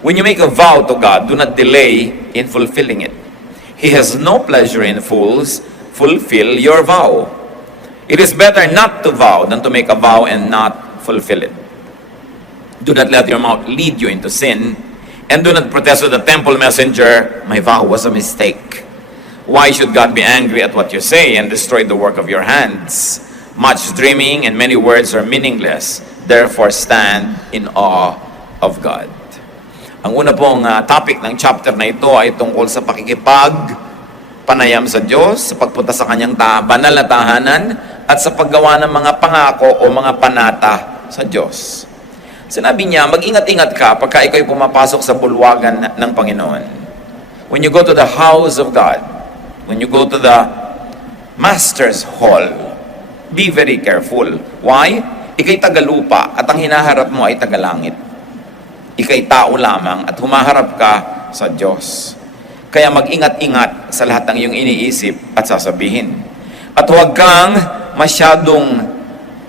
When you make a vow to God, do not delay in fulfilling it. He has no pleasure in fools. Fulfill your vow. It is better not to vow than to make a vow and not fulfill it. Do not let your mouth lead you into sin, and do not protest with the temple messenger, my vow was a mistake. Why should God be angry at what you say and destroy the work of your hands? Much dreaming and many words are meaningless. Therefore, stand in awe of God. Ang una pong topic ng chapter na ito ay tungkol sa panayam sa Diyos, sa pagpunta sa kanyang banal na tahanan, at sa paggawa ng mga pangako o mga panata sa Diyos. Sinabi niya, mag-ingat-ingat ka pagka ikaw'y pumapasok sa bulwagan ng Panginoon. When you go to the house of God, when you go to the Master's Hall, be very careful. Why? Ika'y tagalupa at ang hinaharap mo ay tagalangit. Ika'y tao lamang at humaharap ka sa Diyos. Kaya mag-ingat-ingat sa lahat ng iyong iniisip at sasabihin. At huwag kang masyadong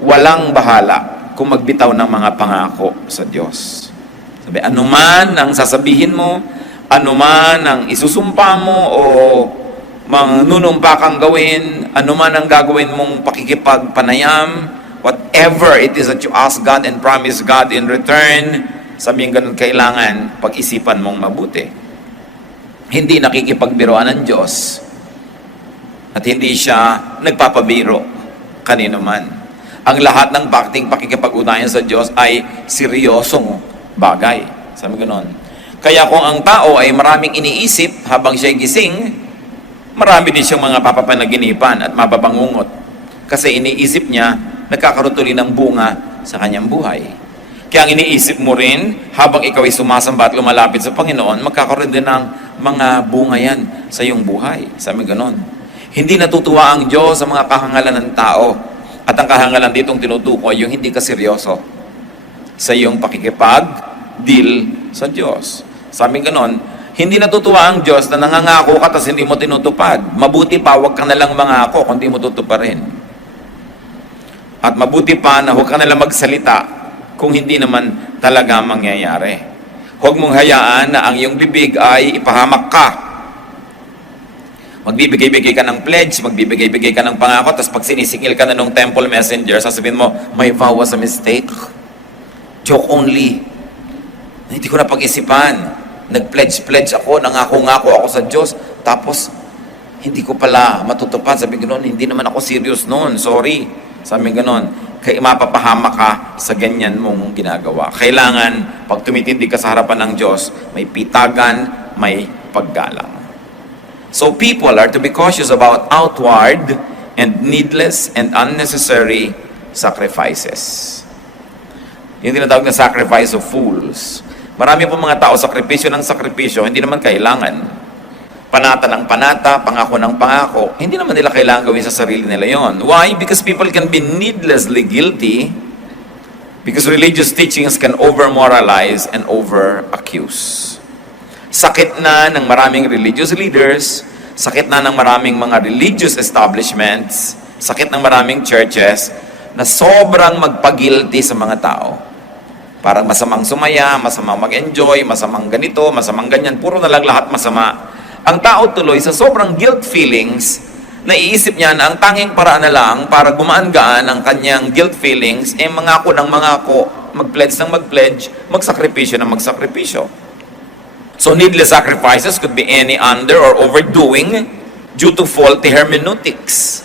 walang bahala kung magbitaw ng mga pangako sa Diyos. Sabi, anuman ang sasabihin mo, anuman ang isusumpa mo o manunumpa kang gawin, anuman ang gagawin mong pakikipagpanayam, whatever it is that you ask God and promise God in return, sabihin ganun, kailangan pag-isipan mong mabuti. Hindi nakikipagbiroan ng Diyos at hindi siya nagpapabiro kanino man. Ang lahat ng pakikipag-ugnayan sa Diyos ay seryosong bagay. Sabi gano'n. Kaya kung ang tao ay maraming iniisip habang siya'y gising, marami din siyang mga papapanaginipan at mapapangungot. Kasi iniisip niya, nagkakaroon tuloy ng bunga sa kanyang buhay. Kaya ang iniisip mo rin, habang ikaw ay sumasamba at lumalapit sa Panginoon, magkakaroon din ng mga bunga yan sa iyong buhay. Sabi gano'n. Hindi natutuwa ang Diyos sa mga kahangalan ng tao. At ang kahangalan ditong tinutukoy, yung hindi ka seryoso sa iyong pakikipag-deal sa Diyos. Sabi ganon, hindi natutuwa ang Diyos na nangangako ka tapos hindi mo tinutupad. Mabuti pa, huwag ka nalang mangako kung hindi mo tutuparin. At mabuti pa na huwag ka nalang magsalita kung hindi naman talaga mangyayari. Huwag mong hayaan na ang iyong bibig ay ipahamak ka. Magbibigay-bigay ka ng pledge, magbibigay-bigay ka ng pangako, tapos pag sinisingil ka na ng temple messenger, sasabihin mo, my vow was a mistake. Joke only. Hindi ko na pag-isipan. Nag-pledge ako, nangako-ngako ako sa Diyos, tapos hindi ko pala matutupad. Sabi gano'n, hindi naman ako serious noon, sorry. Sabi gano'n, kaya mapapahama ka sa ganyan mong ginagawa. Kailangan, pag tumitindi ka sa harapan ng Diyos, may pitagan, may paggalang. So people are to be cautious about outward and needless and unnecessary sacrifices. Yung tinatawag na sacrifice of fools. Marami po mga tao, sakripisyo ng sakripisyo, hindi naman kailangan. Panata ng panata, pangako ng pangako, hindi naman nila kailangan gawin sa sarili nila yon. Why? Because people can be needlessly guilty because religious teachings can over-moralize and over-accuse. Sakit na ng maraming religious leaders, sakit na ng maraming mga religious establishments, sakit ng maraming churches na sobrang magpagilty sa mga tao. Parang masamang sumaya, masamang mag-enjoy, masamang ganito, masamang ganyan, puro na lang lahat masama. Ang tao tuloy sa sobrang guilt feelings, naiisip niya na ang tanging paraan na lang para gumaan-gaan ang kanyang guilt feelings ay mangako ng mangako, mag-pledge ng mag-pledge, magsakripisyo ng magsakripisyo. So needless sacrifices could be any under or overdoing due to faulty hermeneutics,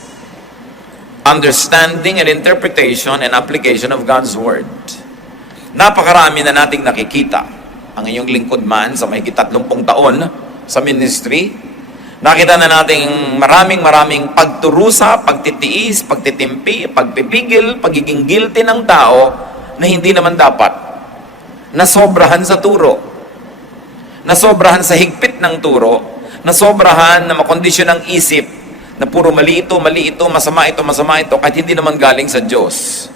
understanding and interpretation and application of God's Word. Napakarami na nating nakikita. Ang inyong lingkod man sa may 30 taon sa ministry, nakita na nating maraming pagturusa, pagtitiis, pagtitimpi, pagpipigil, pagiging guilty ng tao na hindi naman dapat. Nasobrahan sa turo. Nasobrahan sa higpit ng turo, nasobrahan na makondisyon ng isip, na puro mali ito, masama ito, kahit hindi naman galing sa Diyos.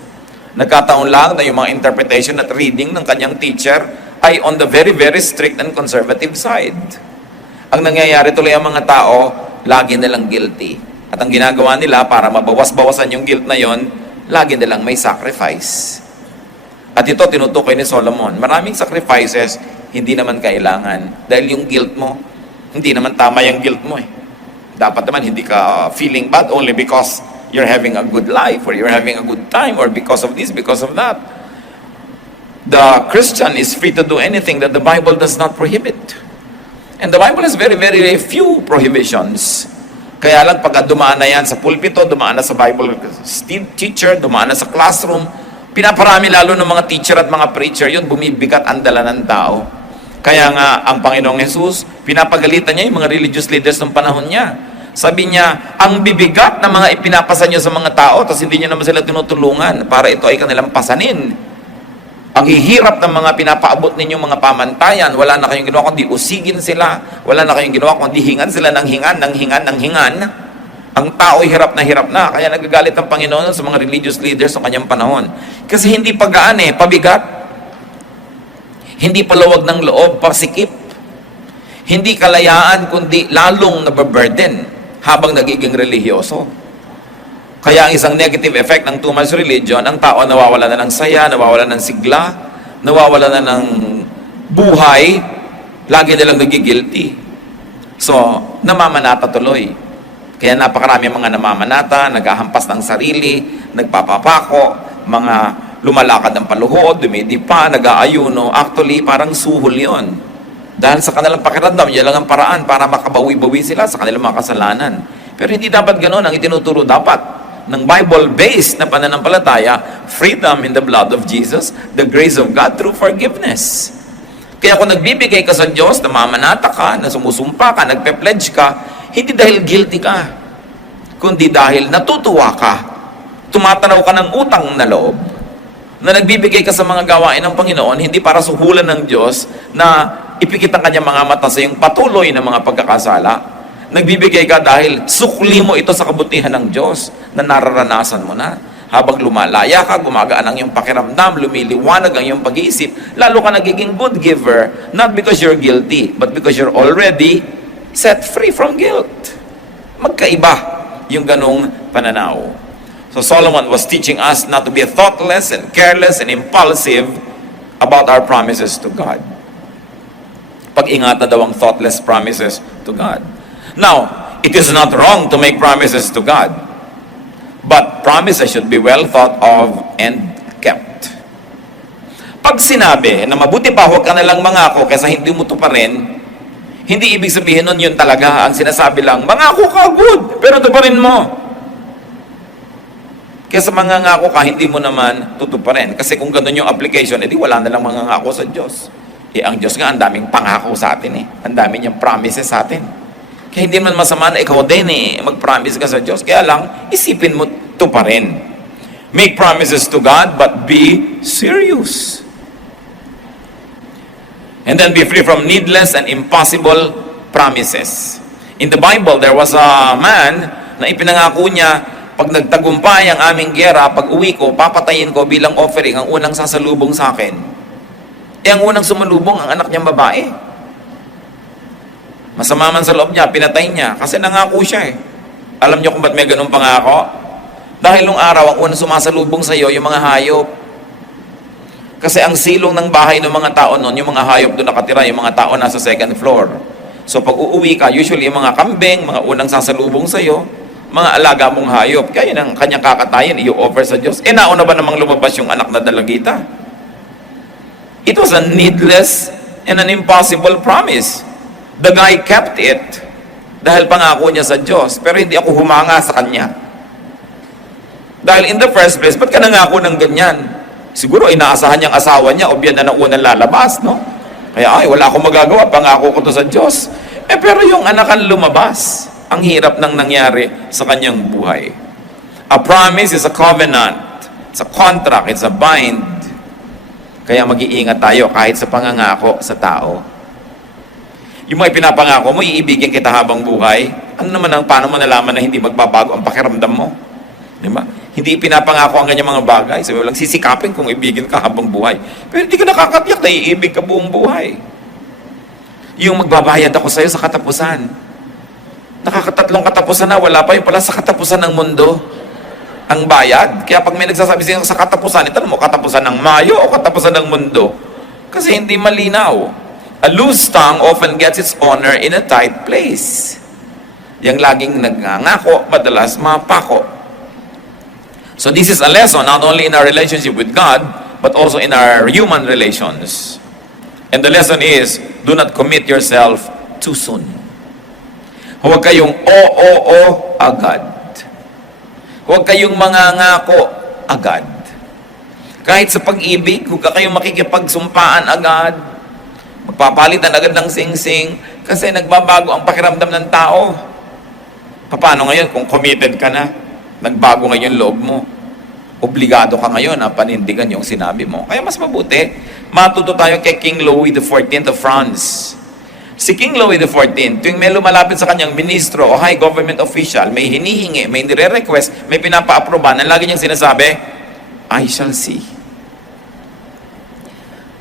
Nagkataon lang na yung mga interpretation at reading ng kanyang teacher ay on the very strict and conservative side. Ang nangyayari tuloy ang mga tao, lagi nilang guilty. At ang ginagawa nila para mabawas-bawasan yung guilt na yon, lagi nilang may sacrifice. At ito, tinutukoy ni Solomon. Maraming sacrifices, hindi naman kailangan. Dahil yung guilt mo, hindi naman tama yung guilt mo eh. Dapat naman hindi ka feeling bad only because you're having a good life or you're having a good time or because of this, because of that. The Christian is free to do anything that the Bible does not prohibit. And the Bible has very, very few prohibitions. Kaya lang pag dumaan na yan sa pulpito, dumaan na sa Bible teacher, dumaan na sa classroom, pinaparami lalo ng mga teacher at mga preacher, yun bumibigat ang dala ng tao. Kaya nga, ang Panginoong Jesus, pinapagalitan niya yung mga religious leaders ng panahon niya. Sabi niya, ang bibigat na mga ipinapasa niyo sa mga tao, tapos hindi niyo naman sila tinutulungan para ito ay kanilang pasanin. Ang hihirap ng mga pinapaabot ninyong mga pamantayan, wala na kayong ginawa kundi usigin sila, wala na kayong ginawa kundi hingan sila ng hingan. Ang tao hirap na, kaya nagagalit ang Panginoon sa mga religious leaders sa kanyang panahon. Kasi hindi pagaan pabigat. Hindi palawag ng loob, pasikip. Hindi kalayaan, kundi lalong nababurden habang nagiging religyoso. Kaya ang isang negative effect ng too much religion, ang tao nawawala na ng saya, nawawala ng sigla, nawawala na ng buhay, lagi nilang nagigilty. So, namamanata tuloy. Kaya napakarami mga namamanata, naghahampas ng sarili, nagpapapako, mga lumalakad ng paluhod, dumidipa, nag-aayuno. Actually, parang suhol yon. Dahil sa kanilang pakiramdam, yan lang ang paraan para makabawi-bawi sila sa kanilang mga kasalanan. Pero hindi dapat ganoon ang itinuturo dapat ng Bible-based na pananampalataya, freedom in the blood of Jesus, the grace of God through forgiveness. Kaya kung nagbibigay ka sa Diyos, namamanata ka, na sumusumpa ka, nagpe-pledge ka, hindi dahil guilty ka, kundi dahil natutuwa ka, tumatanaw ka ng utang na loob, na nagbibigay ka sa mga gawain ng Panginoon, hindi para suhulan ng Diyos na ipikit ang kanyang mga mata sa iyong patuloy na mga pagkakasala. Nagbibigay ka dahil sukli mo ito sa kabutihan ng Diyos na nararanasan mo na. Habang lumalaya ka, gumagaan ang iyong pakiramdam, lumiliwanag ang iyong pag-iisip, lalo ka nagiging good giver, not because you're guilty, but because you're already set free from guilt. Magkaiba yung ganong pananaw. So Solomon was teaching us not to be thoughtless and careless and impulsive about our promises to God. Pag-ingatan daw ang thoughtless promises to God. Now, it is not wrong to make promises to God, but promises should be well thought of and kept. Pag sinabi na mabuti pa huwag ka nalang mangako kaysa hindi mo tuparin, hindi ibig sabihin nun yun talaga. Ang sinasabi lang, mangako ka, good, pero tuparin mo. Kesa mangangako ka, hindi mo naman tutuparin. Kasi kung gano'n yung application, edi wala na lang mangangako sa Diyos. Ang Diyos nga, ang daming pangako sa atin Ang dami niyang promises sa atin. Kaya hindi man masama na ikaw din mag-promise ka sa Diyos. Kaya lang, isipin mo tuparin. Make promises to God, but be serious. And then be free from needless and impossible promises. In the Bible, there was a man na ipinangako niya, pag nagtagumpay ang aming gera, pag uwi ko, papatayin ko bilang offering ang unang sasalubong sa akin. Ang unang sumalubong, ang anak niyang babae. Masama man sa loob niya, pinatay niya, kasi nangako siya Alam niyo kung ba't may ganun pangako? Dahil nung araw, ang unang sumasalubong sa iyo, yung mga hayop. Kasi ang silong ng bahay ng mga tao noon, yung mga hayop doon nakatira, yung mga tao nasa second floor. So pag uuwi ka, usually yung mga kambing, mga unang sasalubong sa iyo, mga alaga mong hayop, kaya ng kanyang kakatayin, i-offer sa Diyos. Nauna ba namang lumabas yung anak na dalagita? It was a needless and an impossible promise. The guy kept it dahil pangako niya sa Diyos, pero hindi ako humanga sa kanya. Dahil in the first place, ba't ka nangako ng ganyan? Siguro inaasahan niyang asawa niya, o biyan na ng unang lalabas, no? Kaya, wala akong magagawa, pangako ko to sa Diyos. Pero yung anak ang lumabas. Ang hirap nang nangyari sa kanyang buhay. A promise is a covenant. It's a contract. It's a bind. Kaya mag-iingat tayo kahit sa pangangako sa tao. Yung mga pinapangako mo, iibigin kita habang buhay. Ano naman paano mo nalaman na hindi magbabago ang pakiramdam mo? Di ba? Hindi pinapangako ang kanyang mga bagay. Sabi mo lang, sisikapin kung ibigin ka habang buhay. Pero hindi ka nakakatiyak na iibig ka buong buhay. Yung magbabayad ako sa'yo sa katapusan. Nakakatatlong katapusan na, wala pa yung pala sa katapusan ng mundo. ang bayad. Kaya pag may nagsasabi siya sa katapusan, itanong mo, katapusan ng Mayo o katapusan ng mundo? Kasi hindi malinaw. A loose tongue often gets its honor in a tight place. Yang laging nagngangako, madalas mapako. So this is a lesson not only in our relationship with God, but also in our human relations. And the lesson is, do not commit yourself too soon. Huwag kayong o agad. Huwag kayong mangangako agad. Kahit sa pag-ibig, huwag kayong makikipagsumpaan agad. Magpapalitan agad ng sing-sing kasi nagbabago ang pakiramdam ng tao. Paano ngayon kung committed ka na? Nagbago ngayon loob mo. Obligado ka ngayon na panindigan yung sinabi mo. Kaya mas mabuti, matuto tayo kay King Louis XIV of France. Si King Louis XIV, tuwing may lumalapit sa kanyang ministro o high government official, may hinihingi, may nire-request, may pinapa-aproban, ang lagi niyang sinasabi, I shall see.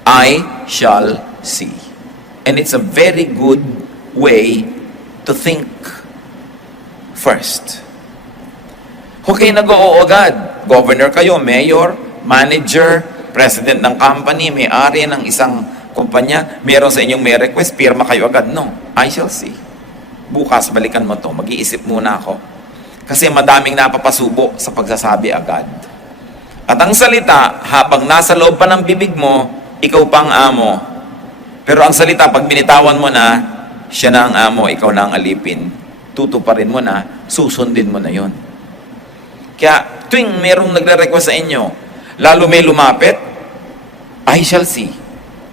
I shall see. And it's a very good way to think first. Huwag kayo nag-oo agad. Governor kayo, mayor, manager, president ng company, may-ari ng isang kumpanya, meron sa inyong may request, pirma kayo agad. No, I shall see. Bukas, balikan mo to. Mag-iisip muna ako. Kasi madaming napapasubo sa pagsasabi agad. At ang salita, habang nasa loob pa ng bibig mo, ikaw pang amo. Pero ang salita, pag binitawan mo na, siya na ang amo, ikaw na ang alipin. Tutuparin mo na, susundin mo na yon. Kaya, tuwing merong nagre-request sa inyo, lalo may lumapit, I shall see.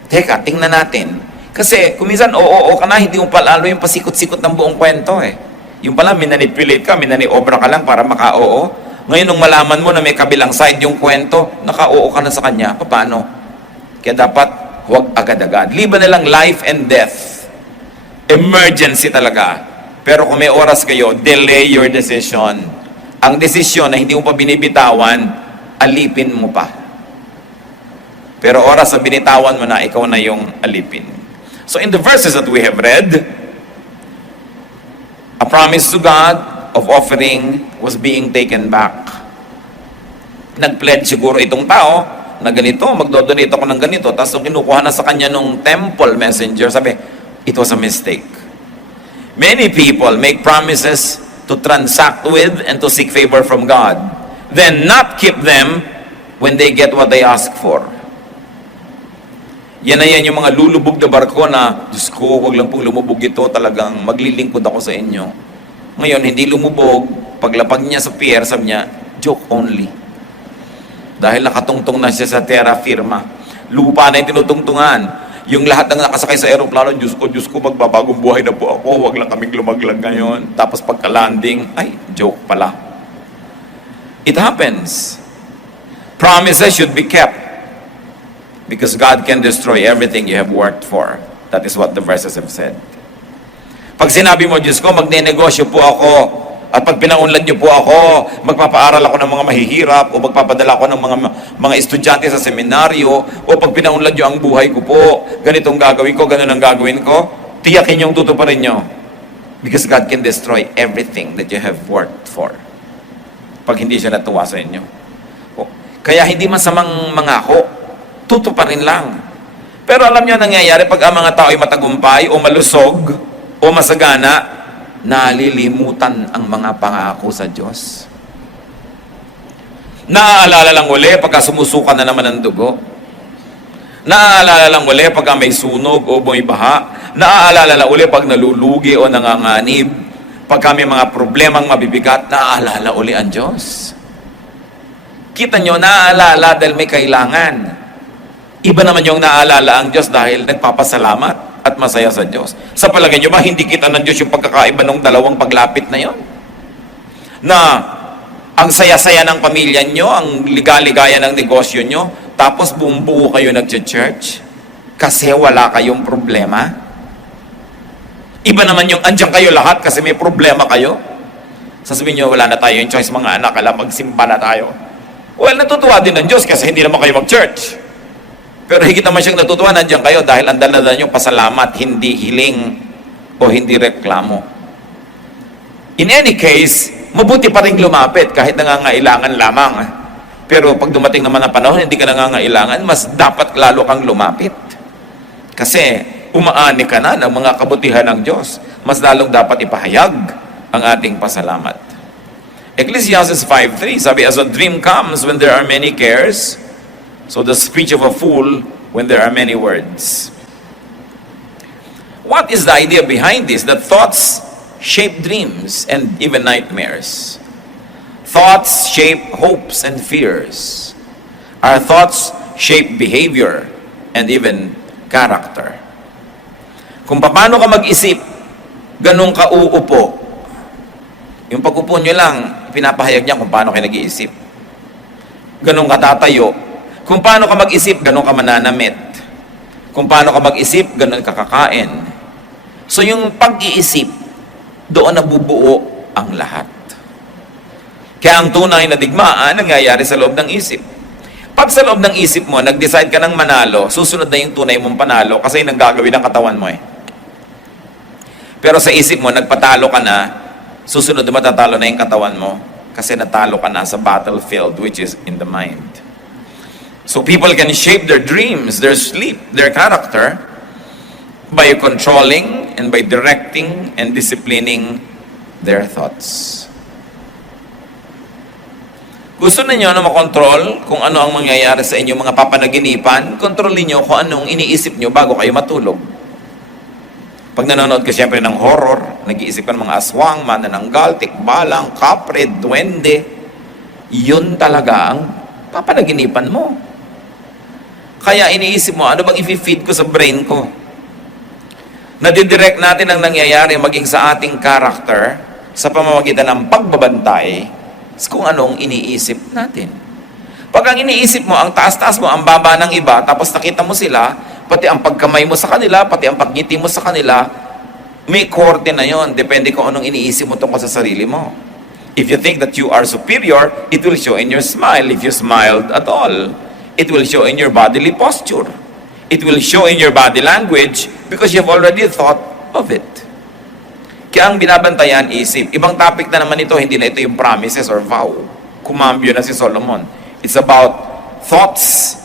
Teka, tingnan natin. Kasi, kung minsan, oo ka na, hindi mo palalo yung pasikot-sikot ng buong kwento eh. Yung pala, minanipulate ka, minaniobra ka lang para maka-oo. Ngayon, nung malaman mo na may kabilang side yung kwento, naka-oo ka na sa kanya, paano? Kaya dapat, huwag agad-agad. Liban na lang life and death. Emergency talaga. Pero kung may oras kayo, delay your decision. Ang desisyon na hindi mo pa binibitawan, alipin mo pa. Pero oras na binitawan mo na, ikaw na yung alipin. So in the verses that we have read, a promise to God of offering was being taken back. Nag-pledge siguro itong tao na ganito, magdodonate ako ng ganito, tapos kinukuha na sa kanya nung temple messenger, sabi, it was a mistake. Many people make promises to transact with and to seek favor from God, then not keep them when they get what they ask for. Yan na yan yung mga lulubog na barko na, Diyos ko, huwag lang pong lumubog ito, talagang maglilingkod ako sa inyo. Ngayon, hindi lumubog, paglapag niya sa pier, sabi niya, joke only. Dahil nakatungtong na siya sa terra firma. Lupa na yung tinutungtungan. Yung lahat ng nakasakay sa aeroplano, Diyos ko, magbabagong buhay na po ako, huwag lang kaming lumaglag ngayon. Tapos pagka-landing, ay, joke pala. It happens. Promises should be kept. Because God can destroy everything you have worked for. That is what the verses have said. Pag sinabi mo, Diyos ko, magne-negosyo po ako, at pag pinaunlad niyo po ako, magpapaaral ako ng mga mahihirap, o magpapadala ako ng mga estudyante sa seminaryo, o pag pinaunlad niyo ang buhay ko po, ganitong gagawin ko, ganun ang gagawin ko, tiyakin niyong tutuparin niyo. Because God can destroy everything that you have worked for. Pag hindi siya natuwa sa inyo. Kaya hindi masamang mangako, tutuparin lang. Pero alam niyo nangyayari pag ang mga tao ay matagumpay, o malusog, o masagana, nalilimutan ang mga pangako sa Diyos. Naaalala lang uli pagka sumusuka na naman ang dugo. Naaalala lang uli pagka may sunog o may baha. Naaalala lang uli pag nalulugi o nanganganib. Pagka may mga problemang mabibigat, naaalala uli ang Diyos. Kita nyo, naaalala dahil may kailangan. Iba naman yung naaalala ang Diyos dahil nagpapasalamat at masaya sa Diyos. Sa palagay nyo ba, hindi kita ng Diyos yung pagkakaiba ng dalawang paglapit na yon? Na ang saya-saya ng pamilya nyo, ang ligaligaya ng negosyo nyo, tapos buong-buo kayo nag-church kasi wala kayong problema? Iba naman yung andyan kayo lahat kasi may problema kayo? Sasabihin nyo, wala na tayo yung choice mga anak, alam, magsimba na tayo. Well, natutuwa din ng Diyos kasi hindi naman kayo mag-church. Pero higit naman siyang natutuwa, nandiyan kayo dahil ang dala nyo pasalamat, hindi hiling o hindi reklamo. In any case, mabuti pa rin lumapit kahit nangangailangan lamang. Pero pag dumating naman ang panahon, hindi ka nangangailangan, mas dapat lalo kang lumapit. Kasi umaani ka na ng mga kabutihan ng Diyos. Mas lalong dapat ipahayag ang ating pasalamat. Ecclesiastes 5:3, sabi, as a dream comes when there are many cares, so the speech of a fool when there are many words. What is the idea behind this? That thoughts shape dreams and even nightmares. Thoughts shape hopes and fears. Our thoughts shape behavior and even character. Kung paano ka mag-isip, ganun ka uupo. Yung pag-upo nyo lang, pinapahayag niya kung paano kayo nag-iisip. Ganun ka tatayo. Kung paano ka mag-isip, ganun ka mananamit. Kung paano ka mag-isip, ganun ka kakain. So yung pag-iisip, doon nabubuo ang lahat. Kaya ang tunay na digmaan, nangyayari sa loob ng isip. Pag sa loob ng isip mo, nag-decide ka ng manalo, susunod na yung tunay mong panalo kasi yun ang gagawin ng katawan mo eh. Pero sa isip mo, nagpatalo ka na, susunod na matatalo na yung katawan mo kasi natalo ka na sa battlefield which is in the mind. So people can shape their dreams, their sleep, their character by controlling and by directing and disciplining their thoughts. Gusto ninyo na makontrol kung ano ang mangyayari sa inyong mga papanaginipan, kontrolin nyo kung anong iniisip nyo bago kayo matulog. Pag nanonood ka siyempre ng horror, nag-iisip ka ng mga aswang, manananggal, tikbalang, kapre, duwende, yun talaga ang papanaginipan mo. Kaya iniisip mo, ano bang i-feed ko sa brain ko? Nadidirect natin ang nangyayari maging sa ating character sa pamamagitan ng pagbabantay kung anong iniisip natin. Pag ang iniisip mo, ang taas-taas mo, ang baba ng iba, tapos nakita mo sila, pati ang pagkamay mo sa kanila, pati ang pagngiti mo sa kanila, may korte na yon. Depende kung anong iniisip mo tungkol sa sarili mo. If you think that you are superior, it will show in your smile. If you smiled at all, it will show in your bodily posture. It will show in your body language because you've already thought of it. Kaya ang binabantayan isip. Ibang topic na naman ito, hindi na ito yung promises or vow. Kumambyo na si Solomon. It's about thoughts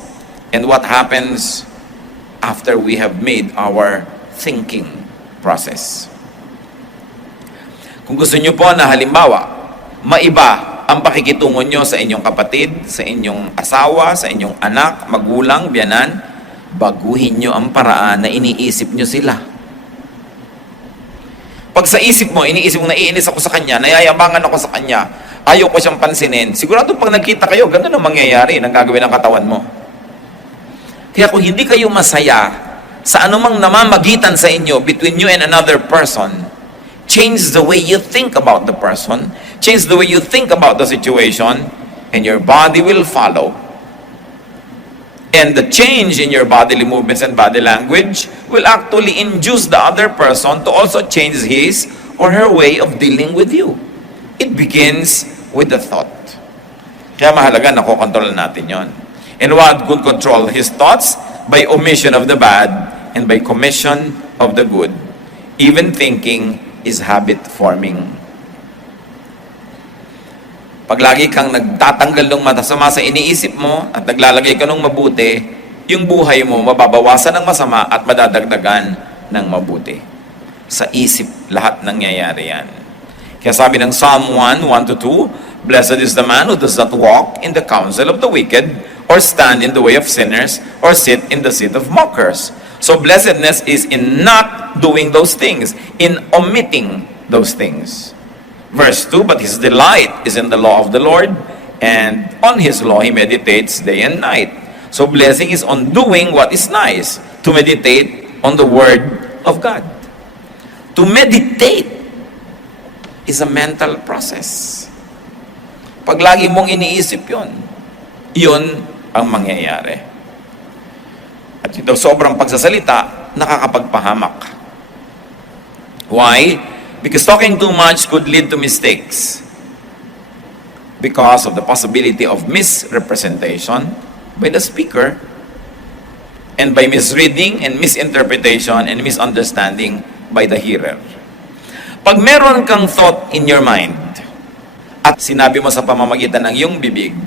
and what happens after we have made our thinking process. Kung gusto nyo po na halimbawa, maiba ang pakikitungo nyo sa inyong kapatid, sa inyong asawa, sa inyong anak, magulang, biyanan, baguhin nyo ang paraan na iniisip nyo sila. Pag sa isip mo, iniisip mo, naiinis ako sa kanya, nayayabangan ako sa kanya, ayaw ko siyang pansinin, sigurado pag nagkita kayo, ganun ang mangyayari ng gagawin ng katawan mo. Kaya kung hindi kayo masaya sa anumang namamagitan sa inyo between you and another person, change the way you think about the person, change the way you think about the situation, and your body will follow. And the change in your bodily movements and body language will actually induce the other person to also change his or her way of dealing with you. It begins with the thought. Kaya mahalaga na kukontrol natin yon. And one could control his thoughts by omission of the bad and by commission of the good. Even thinking is habit forming. Pag lagi kang nagtatanggal ng masama sa iniisip mo at naglalagay ka ng mabuti, yung buhay mo mababawasan ng masama at madadagdagan ng mabuti. Sa isip lahat nangyayari yan. Kaya sabi ng Psalm 1:1-2, Blessed is the man who does not walk in the counsel of the wicked, or stand in the way of sinners, or sit in the seat of mockers. So blessedness is in not doing those things, in omitting those things. Verse 2, but his delight is in the law of the Lord, and on his law he meditates day and night. So blessing is on doing what is nice, to meditate on the word of God. To meditate is a mental process. Pag lagi mong iniisip yun ang mangyayari. At ito, sobrang pagsasalita, nakakapagpahamak. Why? Because talking too much could lead to mistakes because of the possibility of misrepresentation by the speaker and by misreading and misinterpretation and misunderstanding by the hearer. Pag meron kang thought in your mind at sinabi mo sa pamamagitan ng iyong bibig,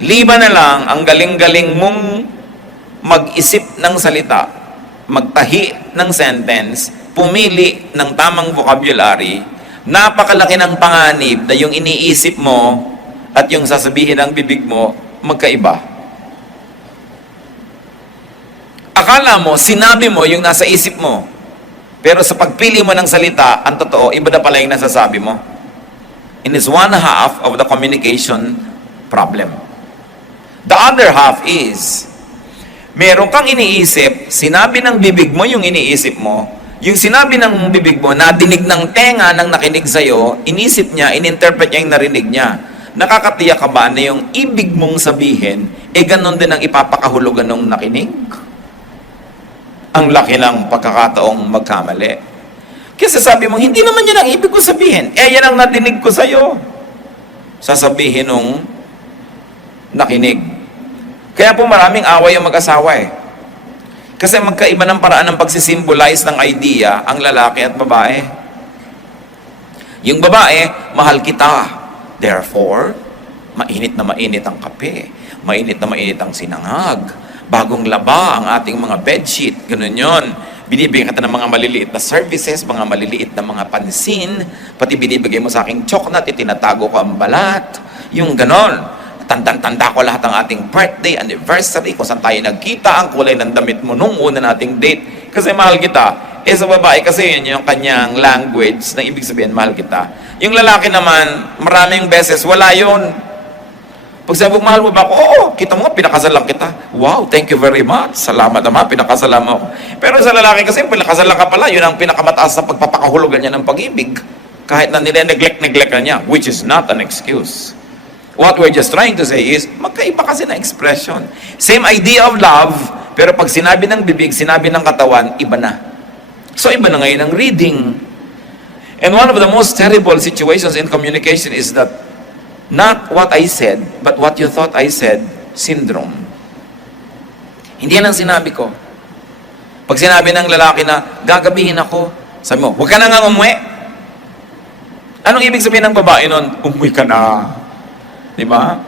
liban na lang ang galing-galing mong mag-isip ng salita, magtahi ng sentence, pumili ng tamang vocabulary, napakalaki ng panganib na yung iniisip mo at yung sasabihin ng bibig mo, magkaiba. Akala mo, sinabi mo yung nasa isip mo, pero sa pagpili mo ng salita, ang totoo, iba na pala yung nasasabi mo. And it's one half of the communication problem. The other half is, meron kang iniisip, sinabi ng bibig mo yung iniisip mo, yung sinabi ng bibig mo, nadinig ng tenga ng nakinig sa'yo, inisip niya, ininterpret niya yung narinig niya. Nakakatiyak ka ba na yung ibig mong sabihin, ganon din ang ipapakahulugan ng nakinig? Ang laki ng pagkakataong magkamali. Kasi sabi mo, hindi naman yan ang ibig ko sabihin. Yan ang nadinig ko sa'yo. Sasabihin nung nakinig. Kaya po maraming away ang mag-asawa eh. Kasi magkaiba ng paraan ng pagsisimbolize ng idea ang lalaki at babae. Yung babae, mahal kita. Therefore, mainit na mainit ang kape. Mainit na mainit ang sinangag. Bagong laba ang ating mga bedsheet. Ganun yun. Binibigyan kita ng mga maliliit na services, mga maliliit na mga pansin, pati binibigay mo sa aking chocolate, itinatago ko ang balat. Yung ganon. Tandang-tanda ko lahat ng ating birthday, anniversary, kung saan tayo nagkita, ang kulay ng damit mo nung una nating date. Kasi mahal kita. Sa babae kasi yun yung kanyang language na ibig sabihin, mahal kita. Yung lalaki naman, maraming beses, wala yun. Pag sabi mo, mahal mo ba ako? Oo, kita mo nga, pinakasal lang kita. Wow, thank you very much. Salamat naman, pinakasal mo ako. Pero sa lalaki kasi, pinakasal lang ka pala, yun ang pinakamataas na pagpapakahulugan niya ng pag-ibig. Kahit na nire-neglect ka niya, which is not an excuse. What we're just trying to say is, magkaiba kasi na expression. Same idea of love, pero pag sinabi ng bibig, sinabi ng katawan, iba na. So iba na ngayon ang reading. And one of the most terrible situations in communication is that not what I said, but what you thought I said, syndrome. Hindi yan ang sinabi ko. Pag sinabi ng lalaki na, gagabihin ako, sabi mo, huwag ka na nga umuwi. Anong ibig sabihin ng babae nun? Umuwi ka na. Diba?